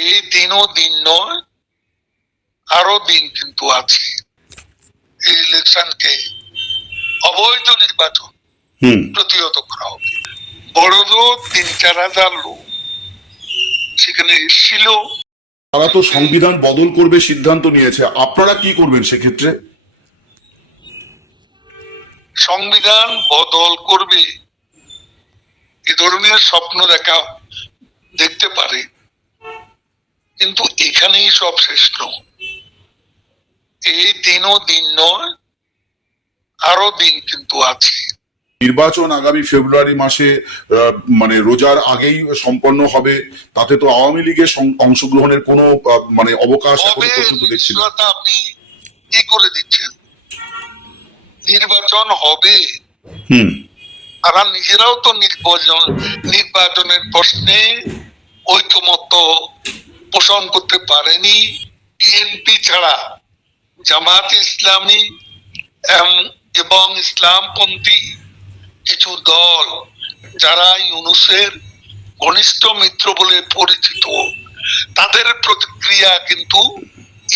এই দিনও দিন নয়, আরো দিন কিন্তু আছে। এই ইলেকশনকে অবৈধ নির্বাচন প্রতিহত করা হবে। বড়জোর ৩-৪ হাজার লোক সেখানে এসেছিল। তারা তো সংবিধান বদল করবে সিদ্ধান্ত নিয়েছে, আপনারা কি করবেন সেক্ষেত্রে? সংবিধান বদল করবে এ ধরনের স্বপ্ন দেখতে পারে, কিন্তু এখানেই সব শেষ নয়। এই দিনও দিন নয়, আরো দিন কিন্তু আছে। নির্বাচন আগামী ফেব্রুয়ারি মাসে মানে রোজার আগেই সম্পন্ন হবে, তাতে তো আওয়ামী লীগের অংশগ্রহণের কোনো মানে অবকাশ এখন পর্যন্ত দেখছি না। আপনি কি করে দিচ্ছেন? নির্বাচন হবে, তারা নিজেরাও তো নির্বাচনের প্রশ্নে ঐকমত্য পোষণ করতে পারেনি। বিএনপি ছাড়া জামাত ইসলামী এবং ইসলামপন্থী কিছু দল, যারা ইউনূসের ঘনিষ্ঠ মিত্র বলে পরিচিত, তাদের প্রতিক্রিয়া কিন্তু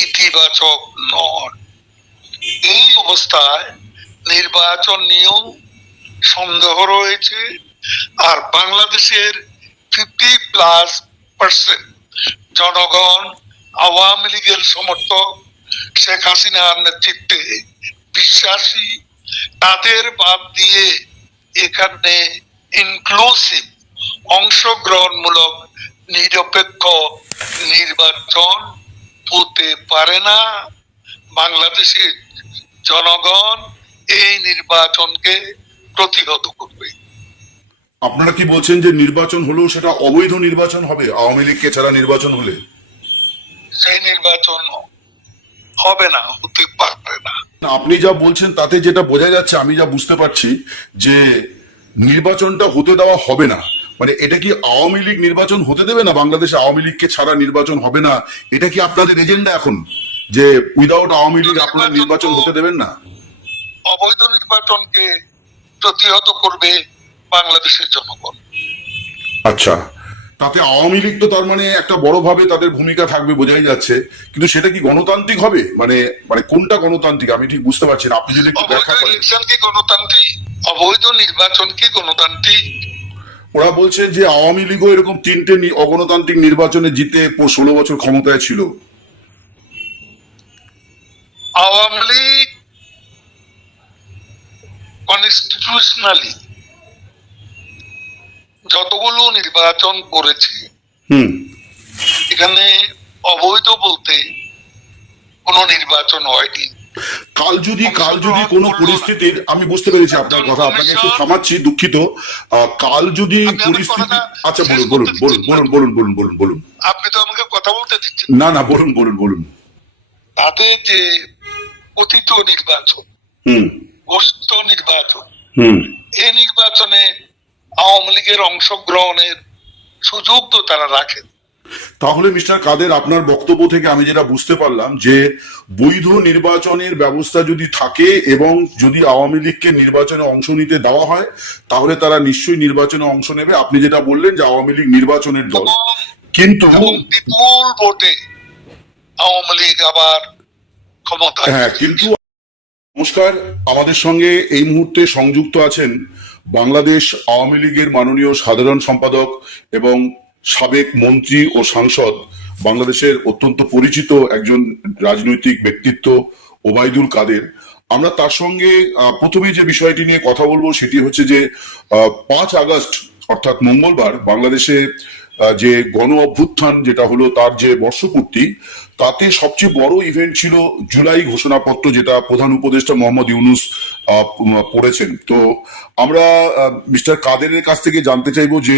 ইতিবাচক নয়। এই অবস্থায় নির্বাচন নিয়েও সন্দেহ রয়েছে। আর বাংলাদেশের 50+ জনগণ আওয়ামী লীগের সমর্থক, শেখ হাসিনার নেতৃত্বে বিশ্বাসী। তাদের বাদ দিয়ে এখানে ইনক্লুসিভ, অংশগ্রহণমূলক, নিরপেক্ষ নির্বাচন হতে পারে না। বাংলাদেশের জনগণ এই নির্বাচনকে প্রতিহত করবে। আপনারা কি বলছেন যে নির্বাচন হলেও সেটা অবৈধ নির্বাচন হবে? আওয়ামী লীগকে ছাড়া নির্বাচন হলে সেই নির্বাচন হবে না, হতে পারবে না। আপনি যা বলছেন তাতে যেটা বোঝা যাচ্ছে, আমি যা বুঝতে পারছি, যে নির্বাচনটা হতে দেওয়া হবে না। মানে এটা কি আওয়ামী লীগ নির্বাচন হতে দেবে না? বাংলাদেশে আওয়ামী লীগকে ছাড়া নির্বাচন হবে না, এটা কি আপনাদের এজেন্ডা এখন, যে উইদাউট আওয়ামী লীগ আপনারা নির্বাচন হতে দেবেন না? অবৈধ নির্বাচনকে প্রতিহত করবে বাংলাদেশের জনগণ। আচ্ছা, তাতে আওয়ামী লীগ তো তার মানে একটা বড়ভাবে তাদের ভূমিকা থাকবে বোঝাই যাচ্ছে, কিন্তু সেটা কি গণতান্ত্রিক হবে? মানে মানে কোনটা গণতান্ত্রিক আমি ঠিক বুঝতে পারছি না, আপনি যদি একটু ব্যাখ্যা করেন। ইলেকশন কি গণতান্ত্রিক? অবৈধ নির্বাচন কি গণতান্ত্রিক? ওরা বলছে যে আওয়ামী লীগও এরকম 3টে অগণতান্ত্রিক নির্বাচনে জিতে 16 বছর ক্ষমতায় ছিল। আওয়ামী লীগ কনস্টিটিউশনালি যতগুলো নির্বাচন করেছে, এখানে অবৈধ বলতে কোন নির্বাচন হয়নি। কাল যদি কোনো পরিস্থিতির, আমি বুঝতে পেরেছি আপনার কথা, আপনাকে একটু থামাচ্ছি, দুঃখিত। কাল যদি পরিস্থিতি, আচ্ছা বলুন বলুন বলুন বলুন বলুন বলুন বলুন বলুন। আপনি তো আমাকে কথা বলতে দিচ্ছেন না না, বলুন বলুন বলুন। তাদের যে কথিত নির্বাচন, ঘোষিত নির্বাচন, এই নির্বাচনে আওয়ামী লীগের অংশগ্রহণের সুযোগ তো তারা রাখেন। তাহলে মিস্টার কাদের, আপনার বক্তব্য থেকে আমি যেটা বুঝতে পারলাম, যে বৈধ নির্বাচনের ব্যবস্থা যদি থাকে এবং যদি আওয়ামী লীগকে নির্বাচনে অংশ নিতে দেওয়া হয়, তাহলে তারা নিশ্চয়ই নির্বাচনে অংশ নেবে। আপনি যেটা বললেন যে আওয়ামী লীগ নির্বাচনের দল, কিন্তু বিপুল ভোটে আওয়ামী লীগ আবার ক্ষমতা। হ্যাঁ, কিন্তু নমস্কার, আমাদের সঙ্গে এই মুহূর্তে সংযুক্ত আছেন বাংলাদেশ আওয়ামী লীগের মাননীয় সাধারণ সম্পাদক এবং সাবেক মন্ত্রী ও সাংসদ, বাংলাদেশের অত্যন্ত পরিচিত একজন রাজনৈতিক ব্যক্তিত্ব ওবায়দুল কাদের। আমরা তার সঙ্গে প্রথমে যে বিষয়টি নিয়ে কথা বলবো সেটি হচ্ছে যে 5 আগস্ট অর্থাৎ মঙ্গলবার বাংলাদেশে যে গণ অভ্যুত্থান যেটা হলো, তার যে বর্ষপূর্তি, তাতে সবচেয়ে বড় ইভেন্ট ছিল জুলাই ঘোষণাপত্র, যেটা প্রধান উপদেষ্টা মোহাম্মদ ইউনূস পড়েছেন। তো আমরা মিস্টার কাদেরের কাছ থেকে জানতে চাইবো যে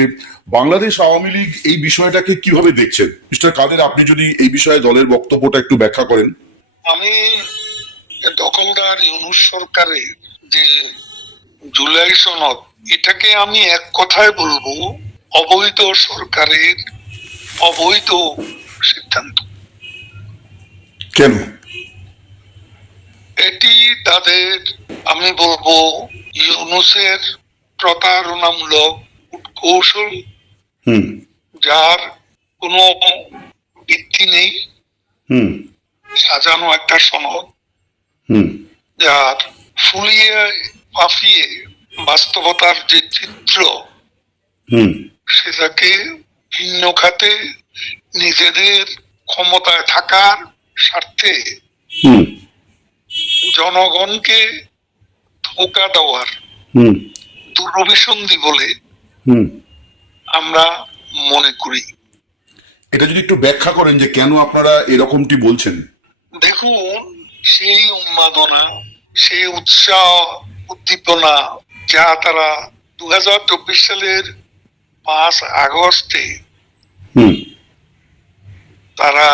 বাংলাদেশ আওয়ামী লীগ এই বিষয়টাকে কিভাবে দেখছেন। মিস্টার কাদের, আপনি যদি এই বিষয়ে দলের বক্তব্যটা একটু ব্যাখ্যা করেন। আমি দখলদার ইউনূস সরকারের যে জুলাই সনদ, এটাকে আমি এক কথায় বলবো অবৈধ সরকারের অবৈধ সিদ্ধান্ত। কেন? এটি তাদের, আমি বলবো, ইউনূসের প্রতারণামূলক কৌশল, যার কোনো ভিত্তি নেই, হুম সাজানো একটা সনদ, হুম যার ফুলিয়ে পাফিয়ে বাস্তবতার যে চিত্র হুম সেটাকে ভিন্ন খাতে নিজেদের ক্ষমতায় থাকার স্বার্থে হুম জনগণকে ধোঁকা দেওয়ার হুম দুরভিসন্ধি বলে হুম আমরা মনে করি। এটা যদি একটু ব্যাখ্যা করেন যে কেন আপনারা এরকমটি বলছেন। দেখুন, সেই উন্মাদনা, সেই উৎসাহ উদ্দীপনা যা তারা 2024 সালের 5 আগস্টে হুম তারা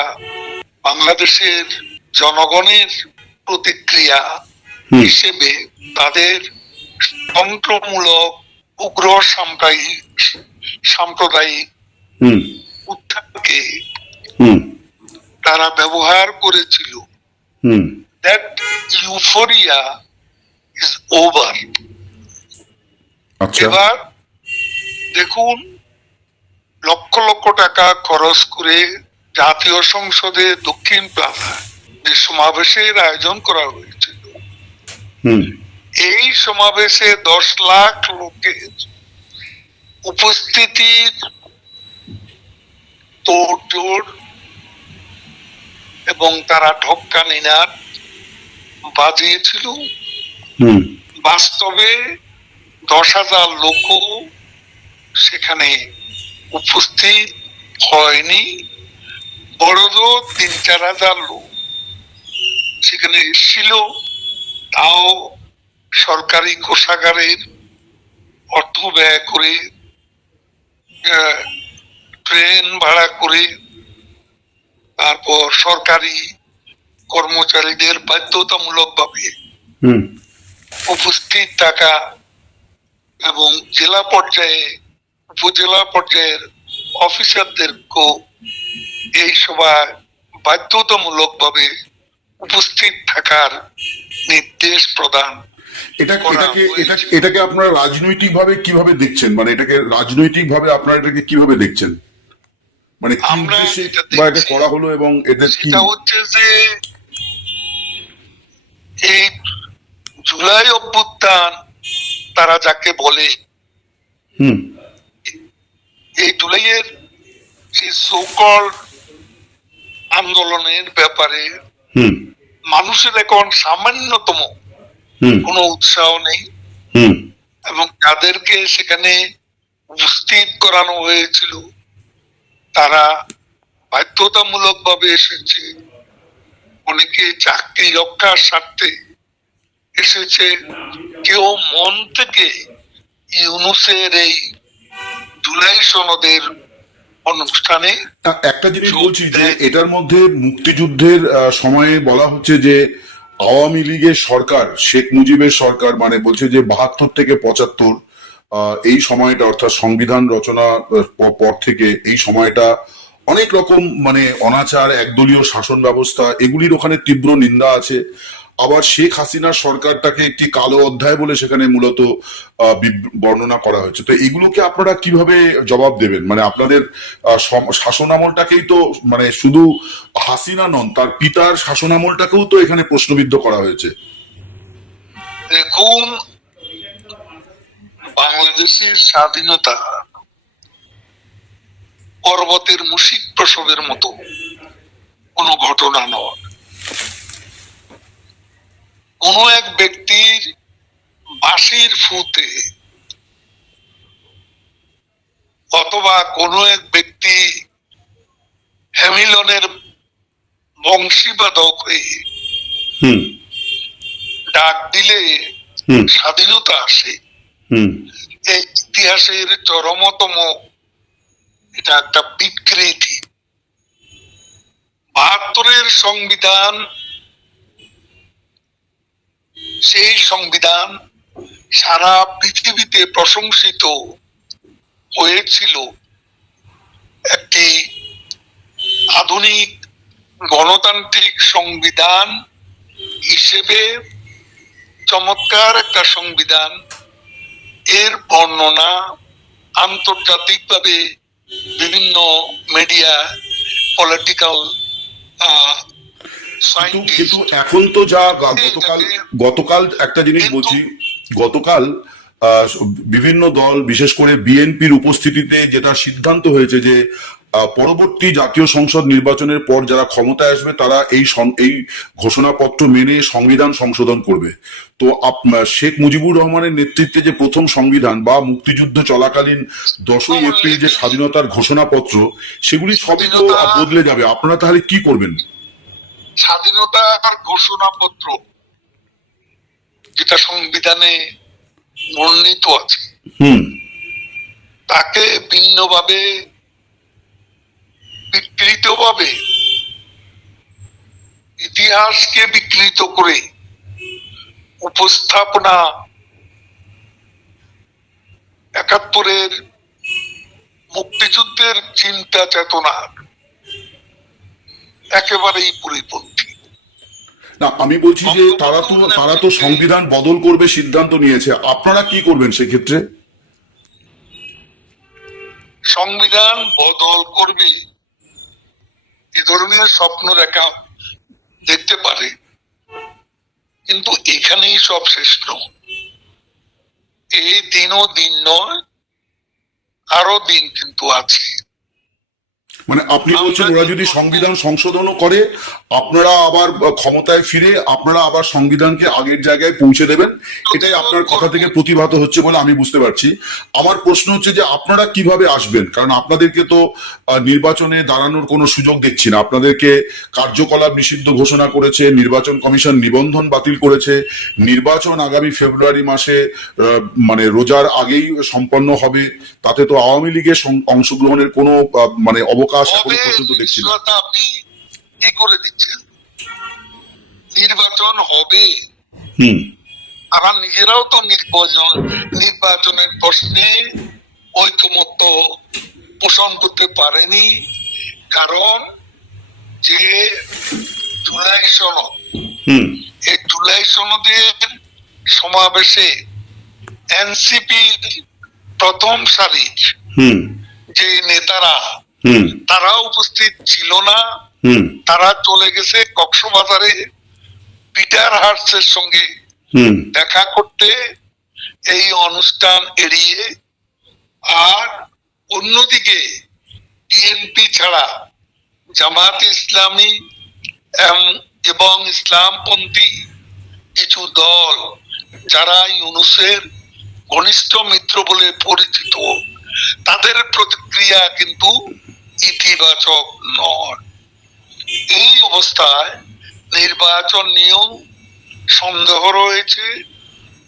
বাংলাদেশের জনগণের প্রতিক্রিয়া হুম হিসেবে তাদের তন্ত্রমূলক উগ্র সাম্প্রদায়িক হুম উত্থানকে হুম তারা ব্যবহার করেছিল। Hmm that euphoria is over. আচ্ছা। এবার দেখুন, লক্ষ লক্ষ টাকা খরচ করে জাতীয় সংসদে দক্ষিণ প্লাজায় যে সমাবেশের আয়োজন করা হয়েছিল, হুম এই সমাবেশে 10 লাখ লোকের উপস্থিতির তোড়জোড় এবং তারা ঢক্কা নিনাদ বাজিয়েছিল। হুম বাস্তবে 10,000 লোকও সেখানে উপস্থিত হয়নি, বড়জোর 3-4 হাজার লোক সেখানে এসেছিল, তাও সরকারি কোষাগারের অর্থ ব্যয় করে, ট্রেন ভাড়া করে, তারপর সরকারি কর্মচারীদের বাধ্যতামূলকভাবে হুম উপস্থিত থাকা এবং জেলা পর্যায়ে উপজেলা পর্যায়ের অফিসারদেরকেও এই সভায় বাধ্যতামূলকভাবে উপস্থিত থাকার নির্দেশ প্রদান এটাকে আপনারা রাজনৈতিকভাবে কিভাবে দেখছেন, মানে এটাকে রাজনৈতিকভাবে আপনারা এটাকে কিভাবে দেখছেন, মানে কি আমরা উদ্দেশ্যে যেটা বা এটা দেখছি করা হলো এবং এদের কি। সেটা হচ্ছে যে এই জুলাই অভ্যুত্থান তারা যাকে বলে, হুম এই জুলাইয়ের সেই সকল আন্দোলনের ব্যাপারে হুম মানুষের এখন সামান্যতম হুম কোনো উৎসাহ নেই, হুম এবং তাদেরকে সেখানে উপস্থিত করানো হয়েছিল তারা বাধ্যতামূলক ভাবে এসেছে, অনেকে চাকরি রক্ষার স্বার্থে এসেছে, কেউ মন থেকে ইউনূসের এই জুলাই সনদের অনুষ্ঠানে। একটা জিনিস বলছি যে এটার মধ্যে মুক্তিযুদ্ধের সময়ে বলা হচ্ছে যে আওয়ামী লীগের সরকার, শেখ মুজিবের সরকার, মানে বলছে যে 72 থেকে 75 এই সময়টা অর্থাৎ সংবিধান রচনা পর থেকে এই সময়টা অনেক রকম মানে অনাচার, একদলীয় শাসন ব্যবস্থা, এগুলির ওখানে তীব্র নিন্দা আছে। আবার শেখ হাসিনার সরকারটাকে একটি কালো অধ্যায় বলে সেখানে মূলত বর্ণনা করা হয়েছে। তো এগুলোকে আপনারা কিভাবে জবাব দেবেন, মানে আপনাদের শাসন আমলটাকেই তো, মানে শুধু হাসিনা নন, তার পিতার শাসন আমলটাকেও তো এখানে প্রশ্নবিদ্ধ করা হয়েছে। দেখুন, বাংলাদেশের স্বাধীনতা পর্বতের মুশিক প্রসবের মতো কোনো ঘটনা নয়। কোন এক ব্যক্তির বাঁশির ফুতে অথবা কোন এক ব্যক্তি হ্যামিলনের বংশীবাদক হয়ে ডাক দিলে স্বাধীনতা আসে। এই ইতিহাসের চরমতম এটা একটা বিকৃতি। 72-এর সংবিধান, সেই সংবিধান সারা পৃথিবীতে প্রশংসিত হয়েছিল একটি আধুনিক গণতান্ত্রিক সংবিধান হিসেবে। চমৎকার একটা সংবিধান, এর বর্ণনা আন্তর্জাতিকভাবে বিভিন্ন মিডিয়া পলিটিক্যাল কিন্তু এখন তো যা গতকাল একটা জিনিস বলছি, গতকাল আহ, বিভিন্ন দল বিশেষ করে বিএনপির উপস্থিতিতে যেটা সিদ্ধান্ত হয়েছে যে পরবর্তী জাতীয় সংসদ নির্বাচনের পর যারা ক্ষমতায় আসবে তারা এই ঘোষণাপত্র মেনে সংবিধান সংশোধন করবে। তো শেখ মুজিবুর রহমানের নেতৃত্বে যে প্রথম সংবিধান বা মুক্তিযুদ্ধ চলাকালীন 10ই এপ্রিল যে স্বাধীনতার ঘোষণাপত্র, সেগুলি সবই তো বদলে যাবে। আপনারা তাহলে কি করবেন? স্বাধীনতার ঘোষণাপত্র যেটা সংবিধানে বর্ণিত আছে তাকে ভিন্নভাবে বিকৃতভাবে ইতিহাসকে বিকৃত করে উপস্থাপনা 71-এর মুক্তিযুদ্ধের চিন্তা চেতনার একেবারেই পরিপন্থী। না, আমি বলছি যে তারা তো সংবিধান বদল করবে সিদ্ধান্ত নিয়েছে, আপনারা কি করবেন সেক্ষেত্রে? সংবিধান বদল করবে এ ধরনের স্বপ্ন রেখা দেখতে পারে, কিন্তু এখানেই সব শেষ নয়। এই দিনও দিন নয়, আরো দিন কিন্তু আছে। মানে আপনি বলছেন ওরা যদি সংবিধান সংশোধনও করে, আপনারা আবার ক্ষমতায় ফিরে আপনারা আবার সংবিধানকে আগের জায়গায় পৌঁছে দেবেন, এটাই আপনার কথা থেকে প্রতিভাত হচ্ছে বলে আমি বুঝতে পারছি। আমার প্রশ্ন হচ্ছে যে আপনারা কিভাবে আসবেন, কারণ আপনাদেরকে তো নির্বাচনে দাঁড়ানোর কোনো সুযোগ দেখছি না। আপনাদেরকে কার্যকলাপ নিষিদ্ধ ঘোষণা করেছে, নির্বাচন কমিশন নিবন্ধন বাতিল করেছে, নির্বাচন আগামী ফেব্রুয়ারি মাসে মানে রোজার আগেই সম্পন্ন হবে, তাতে তো আওয়ামী লীগের অংশগ্রহণের কোনো মানে অবকাশ এখন পর্যন্ত দেখছি না। আপনি কি করে দিচ্ছেন? নির্বাচন হবে, আমরা নিজেরাও তো নির্বাচনের প্রশ্নে ঐকমত্য পোষণ করতে পারেনি, কারণ যে জুলাই সনদ, এই জুলাই সনদের সমাবেশে এনসিপির প্রথম সারির যে নেতারা তারা উপস্থিত ছিল না, তারা চলে গেছে কক্সবাজারে পিটার হার্সের সঙ্গে দেখা করতে এই অনুষ্ঠান এড়িয়ে। আর অন্যদিকে বিএনপি ছাড়া জামাত ইসলামী এবং ইসলামপন্থী কিছু দল যারা ইউনূসের ঘনিষ্ঠ মিত্র বলে পরিচিত, তাদের প্রতিক্রিয়া কিন্তু ইতিবাচক নয়। এই অবস্থায় নির্বাচন নিয়েও সন্দেহ রয়েছে।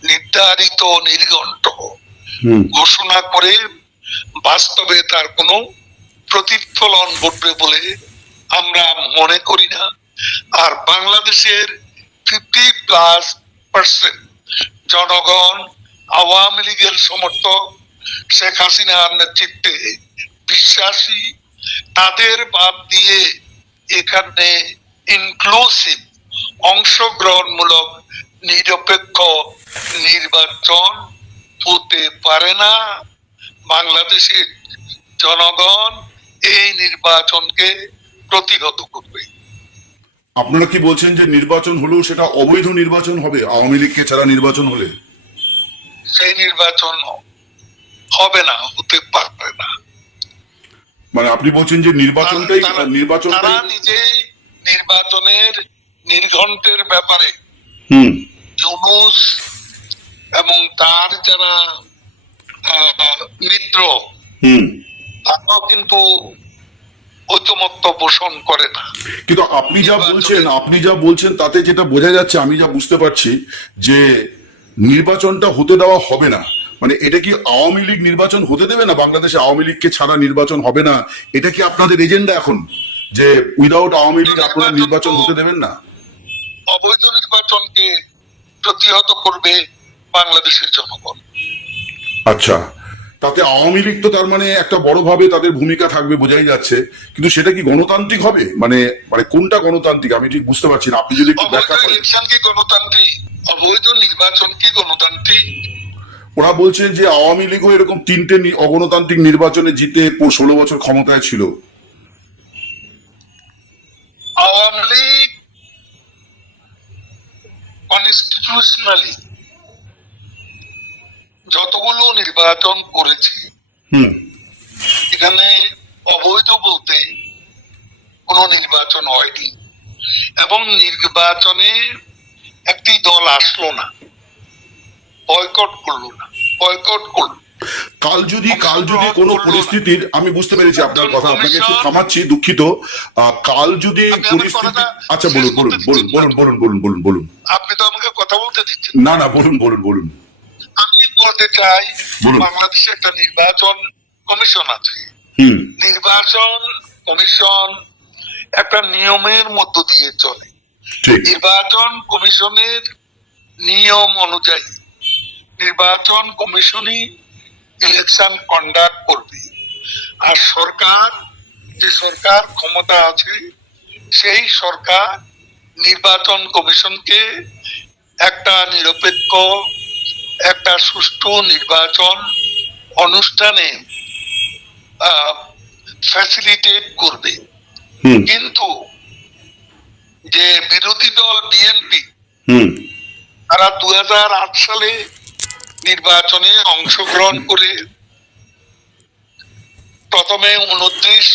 নির্ধারিত নির্ঘণ্ট ঘোষণা করে বাস্তবে তার কোনো প্রতিফলন ঘটবে বলে আমরা মনে করি না। আর বাংলাদেশের 50+ জনগণ আওয়ামী লীগের সমর্থক, শেখ হাসিনার নেতৃত্বে বিশ্বাসী। তাদের বাদ দিয়ে এখানে ইনক্লুসিভ অংশগ্রহণমূলক নিরপেক্ষ নির্বাচন হতে পারে না। বাংলাদেশের জনগণ এই নির্বাচনকে প্রতিহত করবে। আপনারা কি বলছেন যে নির্বাচন হলেও সেটা অবৈধ নির্বাচন হবে? আওয়ামী লীগকে ছাড়া নির্বাচন হলে সেই নির্বাচন হবে না, হতে পারবে না। মানে আপনি বলছেন যে তারা নিজেই নির্বাচনের নির্ঘণ্টের ব্যাপারে ইউনূস এবং তার যারা মিত্র তারাও কিন্তু ঐকমত্য পোষণ করে না। কিন্তু আপনি যা বলছেন তাতে যেটা বোঝা যাচ্ছে, আমি যা বুঝতে পারছি, যে নির্বাচনটা হতে দেওয়া হবে না। মানে এটা কি আওয়ামী লীগ নির্বাচন হতে দেবে না? বাংলাদেশে আওয়ামী লীগকে ছাড়া নির্বাচন হবে না, এটা কি আপনাদের এজেন্ডা এখন, যে উইদাউট আওয়ামী লীগ আপনারা নির্বাচন হতে দেবেন না? অবৈধ নির্বাচনকে প্রতিহত করবে বাংলাদেশের জনগণ। আচ্ছা, তাতে আওয়ামী লীগ তো তার মানে একটা বড়ভাবে তাদের ভূমিকা থাকবে বোঝাই যাচ্ছে, কিন্তু সেটা কি গণতান্ত্রিক হবে? মানে মানে কোনটা গণতান্ত্রিক আমি ঠিক বুঝতে পারছি না, আপনি যদি একটু ব্যাখ্যা করেন। ইলেকশন কি গণতান্ত্রিক? অবৈধ নির্বাচন কি গণতান্ত্রিক? ওরা বলছেন যে আওয়ামী লীগও এরকম 3টে অগণতান্ত্রিক নির্বাচনে জিতে 16 বছর ক্ষমতায় ছিল। আওয়ামী লীগ কনস্টিটিউশনালি যতগুলো নির্বাচন করেছে হুম এখানে অবৈধ বলতে কোনো নির্বাচন হয়নি, এবং নির্বাচনে একটি দল আসলো না, বয়কট করলো না, বয়কট করলো। কাল যদি কোনো পরিস্থিতির, আমি বুঝতে পেরেছি আপনার কথা, আপনাকে একটু থামাচ্ছি, দুঃখিত। কাল যদি পরিস্থিতি, আচ্ছা বলুন বলুন বলুন বলুন বলুন বলুন বলুন বলুন। আপনি তো আমাকে কথা বলতে দিচ্ছেন না না, বলুন বলুন বলুন। আমি বলতে চাই, বলুন। বাংলাদেশে একটা নির্বাচন কমিশন আছে। হুম নির্বাচন কমিশন একটা নিয়মের মধ্য দিয়ে চলে। ঠিক। নির্বাচন কমিশনের নিয়ম অনুযায়ী নির্বাচন কমিশনই ইলেকশন কন্ডাক্ট করবে, আর সরকার, যে সরকার ক্ষমতা আছে সেই সরকার নির্বাচন কমিশনকে একটা নিরপেক্ষ, একটা সুষ্ঠু নির্বাচন অনুষ্ঠানে ফ্যাসিলিটেট করবে। হুম কিন্তু যে বিরোধী দল বিএনপি, হুম তারা 2008 সালে নির্বাচনে অংশগ্রহণ করে প্রথমে 29,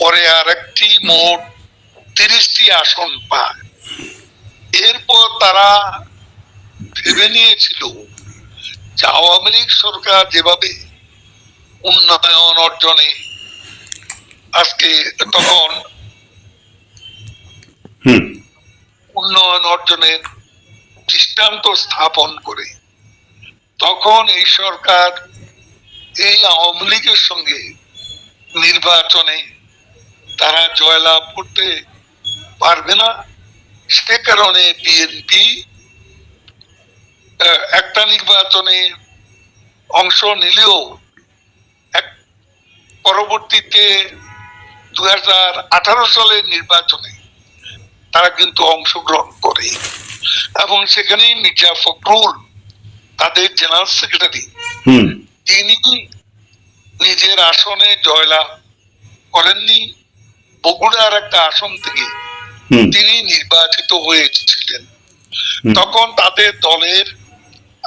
পরে আর একটি, মোট 30টি আসন পায়। এরপর তারা ভেবে নিয়েছিল যে আওয়ামী লীগ সরকার যেভাবে উন্নয়ন অর্জনে আজকে, তখন হুম উন্নয়ন অর্জনের দৃষ্টান্ত স্থাপন করে, তখন এই সরকার এই আওয়ামী লীগের সঙ্গে নির্বাচনে তারা জয়লাভ করতে পারবে না। সে কারণে বিএনপি একটা নির্বাচনে অংশ নিলেও পরবর্তীতে 2018 সালের নির্বাচনে তারা কিন্তু অংশগ্রহণ করে, এবং সেখানে মির্জা ফখরুল, তাদের জেনারেল সেক্রেটারি, হুম তিনি নিজের আসনে জয়লাভ করেননি। বগুড়ার একটা আসন থেকে হুম তিনি নির্বাচিত হয়েছিলেন। হুম। তখন তাদের দলের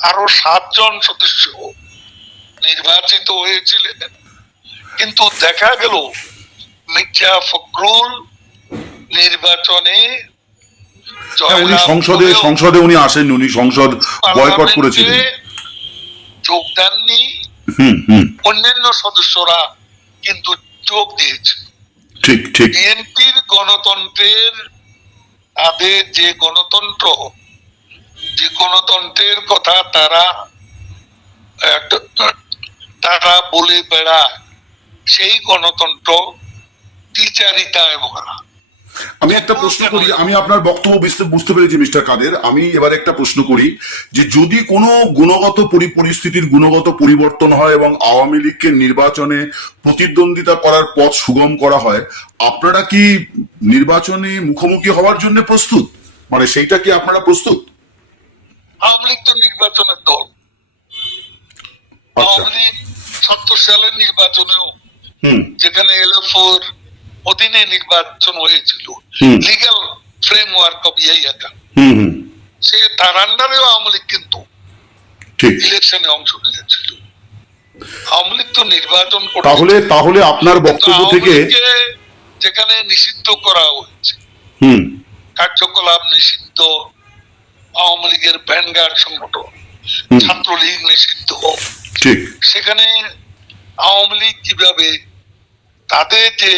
আরো 7 জন সদস্য নির্বাচিত হয়েছিলেন, কিন্তু দেখা গেল মির্জা ফখরুল নির্বাচনে হ্যাঁ, উনি জয়লাভ সংসদে করেও সংসদে উনি আসেননি, উনি সংসদ বয়কট করেছিলেন। পার্লামেন্টে যোগ দেননি। হুম হুম অন্যান্য সদস্যরা কিন্তু যোগ দিয়েছে। ঠিক ঠিক। বিএনপির গণতন্ত্রের, তাদের যে গণতন্ত্রের কথা তারা বলে বেড়ায়, সেই গণতন্ত্র দ্বিচারিতায় ভরা। আমি একটা প্রশ্ন করি, আমি আপনার বক্তব্য বুঝতে পেরেছি মিস্টার কাদের। আমি এবার একটা প্রশ্ন করি, যে যদি কোনো গুণগত পরিস্থিতির গুণগত পরিবর্তন হয় এবং আওয়ামী লীগকে নির্বাচনে প্রতিদ্বন্দ্বিতা করার পথ সুগম করা হয়, আপনারা কি নির্বাচনে মুখোমুখি হওয়ার জন্য প্রস্তুত? মানে সেইটা কি আপনারা প্রস্তুত? আওয়ামী লীগ তো নির্বাচনের দল। আচ্ছা। আওয়ামী লীগ 70 সালের নির্বাচনেও, হুম যেখানে এলএফওর অধীনে নির্বাচন হয়েছিল, হুম। লিগ্যাল ফ্রেমওয়ার্ক অফ ইয়াইয়াকা, হুম হুম সে তার আন্ডারেও আওয়ামী লীগ কিন্তু ঠিক। ইলেকশনে অংশ নিয়েছিল। আওয়ামী লীগ তো নির্বাচন করে, তাহলে আপনার বক্তব্য থেকে যেখানে নিষিদ্ধ করা হয়েছে, হুম কার্যকলাপ নিষিদ্ধ, আওয়ামী লীগের ভ্যানগার্ড সংগঠন, হুম। ছাত্রলীগ নিষিদ্ধ, ঠিক। সেখানে আওয়ামী লীগ কিভাবে তাদের যে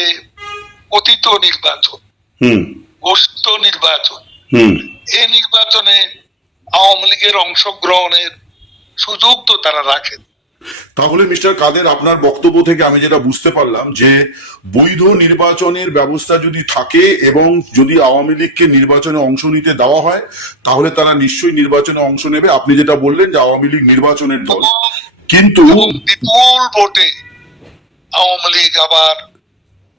কথিত নির্বাচন, হুম ঘোষিত নির্বাচন, হুম এই নির্বাচনে আওয়ামী লীগের অংশগ্রহণের সুযোগ তো তারা রাখেন। তাহলে মিস্টার কাদের, আপনার বক্তব্য থেকে আমি যেটা বুঝতে পারলাম, যে বৈধ নির্বাচনের ব্যবস্থা যদি থাকে এবং যদি আওয়ামী লীগকে নির্বাচনে অংশ নিতে দেওয়া হয়, তাহলে তারা নিশ্চয়ই নির্বাচনে অংশ নেবে। আপনি যেটা বললেন যে আওয়ামী লীগ নির্বাচনের দল, কিন্তু বিপুল ভোটে আওয়ামী লীগ আবার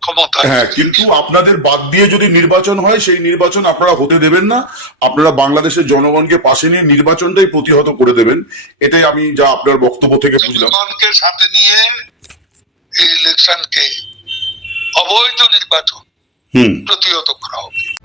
ক্ষমতা, হ্যাঁ, কিন্তু আপনাদের বাদ দিয়ে যদি নির্বাচন হয়, সেই নির্বাচন আপনারা হতে দেবেন না। আপনারা বাংলাদেশের জনগণকে পাশে নিয়ে নির্বাচনটাই প্রতিহত করে দেবেন। এটাই আমি যা আপনার বক্তব্য থেকে বুঝলাম। জনগণকে সাথে নিয়ে এই ইলেকশনকে অবৈধ নির্বাচন হুম। প্রতিহত করা হবে।